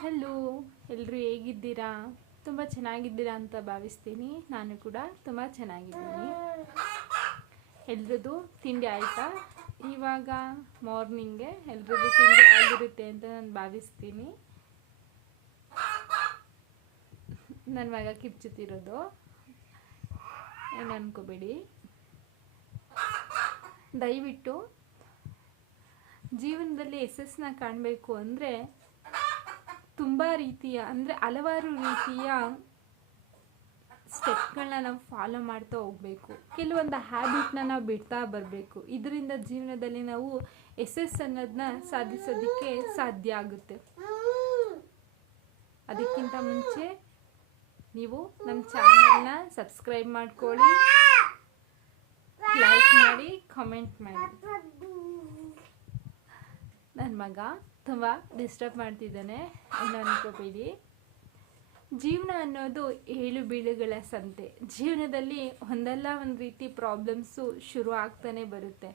Hello ಎಲ್ಲರೂ ಹೇಗಿದ್ದೀರಾ? ತುಂಬ ಚೆನ್ನಾಗಿದ್ದೀರಾ ಅಂತ ಭಾವಿಸ್ತೀನಿ. ನಾನು ಕೂಡ ತುಂಬ ಚೆನ್ನಾಗಿದ್ದೀನಿ. ಎಲ್ರದ್ದು ತಿಂಡಿ ಆಯಿತಾ? ಇವಾಗ ಮಾರ್ನಿಂಗೆ ಎಲ್ರದ್ದು ತಿಂಡಿ ಆಗಿರುತ್ತೆ ಅಂತ ನಾನು ಭಾವಿಸ್ತೀನಿ. ನನ್ನ ಮಗ ಕಿರ್ಚುತ್ತಿರೋದು. ಏನು ಅನ್ಕೋಬೇಡಿ. ದಯವಿಟ್ಟು ಜೀವನದಲ್ಲಿ ಯಶಸ್ಸನ್ನ ಕಾಣಬೇಕು ಅಂದರೆ ತುಂಬ ರೀತಿಯ, ಅಂದರೆ ಹಲವಾರು ರೀತಿಯ ಸ್ಟೆಪ್ಗಳನ್ನ ನಾವು ಫಾಲೋ ಮಾಡ್ತಾ ಹೋಗಬೇಕು. ಕೆಲವೊಂದು ಹ್ಯಾಬಿಟ್ನ ನಾವು ಬಿಡ್ತಾ ಬರಬೇಕು. ಇದರಿಂದ ಜೀವನದಲ್ಲಿ ನಾವು ಯಶಸ್ಸು ಅನ್ನೋದನ್ನ ಸಾಧಿಸೋದಕ್ಕೆ ಸಾಧ್ಯ ಆಗುತ್ತೆ. ಅದಕ್ಕಿಂತ ಮುಂಚೆ ನೀವು ನಮ್ಮ ಚಾನಲ್ನ ಸಬ್ಸ್ಕ್ರೈಬ್ ಮಾಡ್ಕೊಳ್ಳಿ. ಲೈಕ್ ಮಾಡಿ ಕಮೆಂಟ್ ಮಾಡಿ. ನನ್ನ ಮಗ ತುಂಬ ಡಿಸ್ಟರ್ಬ್ ಮಾಡ್ತಿದ್ದಾನೆ. ಏನು ಅನ್ಕೋಬೇಡಿ ಜೀವನ ಅನ್ನೋದು ಏಳು ಬೀಳುಗಳ ಸಂತೆ. ಜೀವನದಲ್ಲಿ ಒಂದಲ್ಲ ಒಂದು ರೀತಿ ಪ್ರಾಬ್ಲಮ್ಸು ಶುರು ಆಗ್ತಾನೆ ಬರುತ್ತೆ.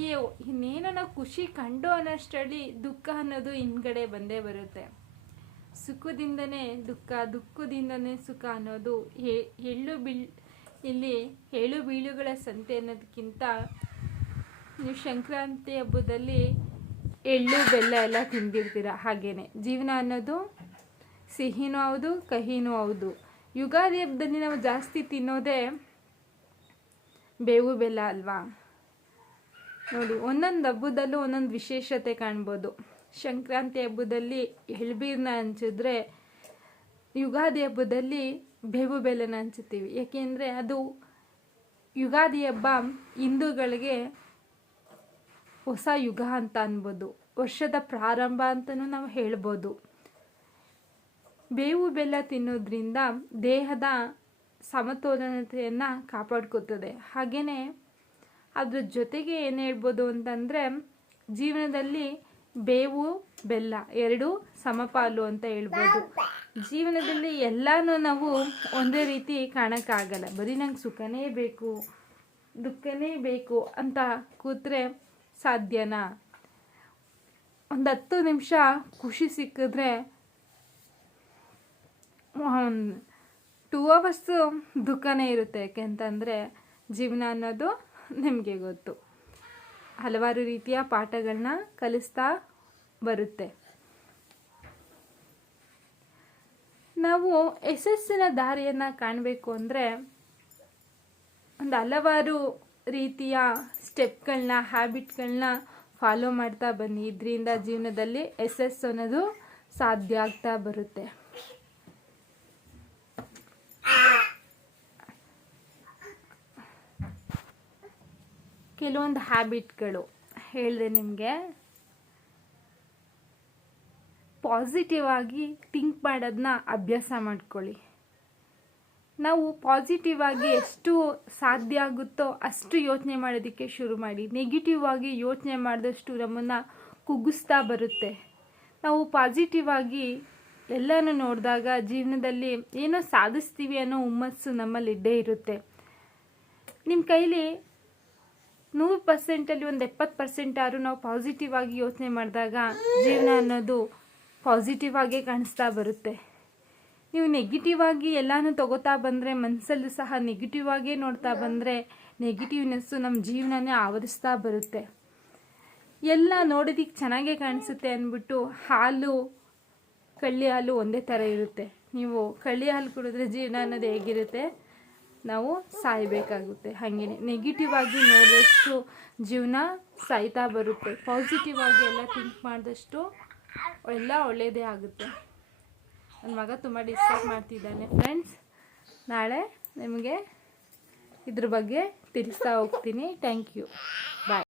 ಈ ಇನ್ನೇನೋ ನಾವು ಖುಷಿ ಕಂಡು ಅನ್ನೋಷ್ಟರಲ್ಲಿ ದುಃಖ ಅನ್ನೋದು ಹಿಂದ್ಗಡೆ ಬಂದೇ ಬರುತ್ತೆ. ಸುಖದಿಂದನೇ ದುಃಖ, ದುಃಖದಿಂದನೇ ಸುಖ ಅನ್ನೋದು ಎಳ್ಳು ಬೀಳ್, ಇಲ್ಲಿ ಏಳು ಬೀಳುಗಳ ಸಂತೆ ಅನ್ನೋದಕ್ಕಿಂತ ನೀವು ಸಂಕ್ರಾಂತಿ ಹಬ್ಬದಲ್ಲಿ ಎಳ್ಳು, ಬೆಲ್ಲ ಎಲ್ಲ ತಿಂದಿರ್ತೀರ ಹಾಗೇನೆ. ಜೀವನ ಅನ್ನೋದು ಸಿಹಿನೂ ಹೌದು, ಕಹಿನೂ ಹೌದು. ಯುಗಾದಿ ಹಬ್ಬದಲ್ಲಿ ನಾವು ಜಾಸ್ತಿ ತಿನ್ನೋದೇ ಬೇವು, ಬೆಲ್ಲ ಅಲ್ವಾ? ನೋಡಿ, ಒಂದೊಂದು ಹಬ್ಬದಲ್ಲೂ ಒಂದೊಂದು ವಿಶೇಷತೆ ಕಾಣ್ಬೋದು. ಸಂಕ್ರಾಂತಿ ಹಬ್ಬದಲ್ಲಿ ಎಳ್ಬೀರನ್ನ ಹಂಚಿದ್ರೆ ಯುಗಾದಿ ಹಬ್ಬದಲ್ಲಿ ಬೇವು, ಬೆಲ್ಲನ ಹಂಚುತ್ತೀವಿ. ಏಕೆಂದರೆ ಅದು ಯುಗಾದಿ ಹಬ್ಬ ಹಿಂದೂಗಳಿಗೆ ಹೊಸ ಯುಗ ಅಂತ ಅನ್ಬೋದು. ವರ್ಷದ ಪ್ರಾರಂಭ ಅಂತಲೂ ನಾವು ಹೇಳ್ಬೋದು. ಬೇವು ಬೆಲ್ಲ ತಿನ್ನೋದ್ರಿಂದ ದೇಹದ ಸಮತೋಲನತೆಯನ್ನು ಕಾಪಾಡ್ಕೋತದೆ. ಹಾಗೆಯೇ ಅದ್ರ ಜೊತೆಗೆ ಏನು ಹೇಳ್ಬೋದು ಅಂತಂದರೆ ಜೀವನದಲ್ಲಿ ಬೇವು, ಬೆಲ್ಲ ಎರಡು ಸಮಪಾಲು ಅಂತ ಹೇಳ್ಬೋದು. ಜೀವನದಲ್ಲಿ ಎಲ್ಲನೂ ನಾವು ಒಂದೇ ರೀತಿ ಕಾಣೋಕ್ಕಾಗಲ್ಲ. ಬರೀ ನಂಗೆ ಸುಖನೇ ಬೇಕು, ದುಃಖನೇ ಬೇಕು ಅಂತ ಕೂತ್ರೆ ಸಾಧ್ಯನಾ? ಒಂದು ಹತ್ತು ನಿಮಿಷ ಖುಷಿ ಸಿಕ್ಕಿದ್ರೆ ಟೂ ಅವರ್ಸು ದುಃಖನೇ ಇರುತ್ತೆ. ಯಾಕೆಂತಂದರೆ ಜೀವನ ಅನ್ನೋದು ನಿಮಗೆ ಗೊತ್ತು. ಹಲವಾರು ರೀತಿಯ ಪಾಠಗಳನ್ನ ಕಲಿಸ್ತಾ ಬರುತ್ತೆ. ನಾವು ಯಶಸ್ಸಿನ ದಾರಿಯನ್ನು ಕಾಣಬೇಕು ಅಂದರೆ ಒಂದು ಹಲವಾರು ರೀತಿಯ ಸ್ಟೆಪ್ಗಳನ್ನ ಹ್ಯಾಬಿಟ್ಗಳನ್ನ ಫಾಲೋ ಮಾಡ್ತಾ ಬನ್ನಿ. ಇದರಿಂದ ಜೀವನದಲ್ಲಿ ಯಶಸ್ಸು ಅನ್ನೋದು ಸಾಧ್ಯ ಆಗ್ತಾ ಬರುತ್ತೆ. ಕೆಲವೊಂದು ಹ್ಯಾಬಿಟ್ಗಳು ಹೇಳಿದೆ ನಿಮಗೆ. ಪಾಸಿಟಿವ್ ಆಗಿ ಥಿಂಕ್ ಮಾಡೋದನ್ನ ಅಭ್ಯಾಸ ಮಾಡ್ಕೊಳ್ಳಿ. ನಾವು ಪಾಸಿಟಿವ್ ಆಗಿ ಎಷ್ಟು ಸಾಧ್ಯ ಆಗುತ್ತೋ ಅಷ್ಟು ಯೋಚನೆ ಮಾಡೋದಕ್ಕೆ ಶುರು ಮಾಡಿ. ನೆಗೆಟಿವ್ ಆಗಿ ಯೋಚನೆ ಮಾಡಿದಷ್ಟು ನಮ್ಮನ್ನು ಕುಗ್ಗಿಸ್ತಾ ಬರುತ್ತೆ. ನಾವು ಪಾಸಿಟಿವ್ ಆಗಿ ಎಲ್ಲನೂ ನೋಡಿದಾಗ ಜೀವನದಲ್ಲಿ ಏನೋ ಸಾಧಿಸ್ತೀವಿ ಅನ್ನೋ ಹುಮ್ಮಸ್ಸು ನಮ್ಮಲ್ಲಿ ಇದ್ದೇ ಇರುತ್ತೆ. ನಿಮ್ಮ ಕೈಲಿ ನೂರು ಪರ್ಸೆಂಟಲ್ಲಿ ಒಂದು ಎಪ್ಪತ್ತು ಪರ್ಸೆಂಟ್ ಆದರೂ ನಾವು ಪಾಸಿಟಿವ್ ಆಗಿ ಯೋಚನೆ ಮಾಡಿದಾಗ ಜೀವನ ಅನ್ನೋದು ಪಾಸಿಟಿವ್ ಆಗೇ ಕಾಣಿಸ್ತಾ ಬರುತ್ತೆ. ನೀವು ನೆಗೆಟಿವ್ ಆಗಿ ಎಲ್ಲಾನು ತಗೋತಾ ಬಂದರೆ ಮನಸ್ಸಲ್ಲೂ ಸಹ ನೆಗೆಟಿವ್ ಆಗೇ ನೋಡ್ತಾ ಬಂದರೆ ನೆಗೆಟಿವ್ನೆಸ್ಸು ನಮ್ಮ ಜೀವನನೇ ಆವರಿಸ್ತಾ ಬರುತ್ತೆ. ಎಲ್ಲ ನೋಡೋದಕ್ಕೆ ಚೆನ್ನಾಗೇ ಕಾಣಿಸುತ್ತೆ ಅಂದ್ಬಿಟ್ಟು ಹಾಲು, ಕಳ್ಳಿ ಹಾಲು ಒಂದೇ ಥರ ಇರುತ್ತೆ. ನೀವು ಕಳ್ಳಿ ಹಾಲು ಕುಡಿದ್ರೆ ಜೀವನ ಅನ್ನೋದು ಹೇಗಿರುತ್ತೆ? ನಾವು ಸಾಯಬೇಕಾಗುತ್ತೆ. ಹಾಗೇ ನೆಗೆಟಿವ್ ಆಗಿ ನೋಡಿದಷ್ಟು ಜೀವನ ಸಾಯ್ತಾ ಬರುತ್ತೆ. ಪಾಸಿಟಿವ್ ಆಗಿ ಎಲ್ಲ ಥಿಂಕ್ ಮಾಡಿದಷ್ಟು ಎಲ್ಲ ಒಳ್ಳೆಯದೇ ಆಗುತ್ತೆ. ನನ್ನ ಮಗ ತುಂಬ ಡಿಸ್ಟರ್ಬ್ ಮಾಡ್ತಿದ್ದಾನೆ ಫ್ರೆಂಡ್ಸ್ ನಾಳೆ ನಿಮಗೆ ಇದ್ರ ಬಗ್ಗೆ ತಿಳಿಸ್ತಾ ಹೋಗ್ತೀನಿ. Thank you bye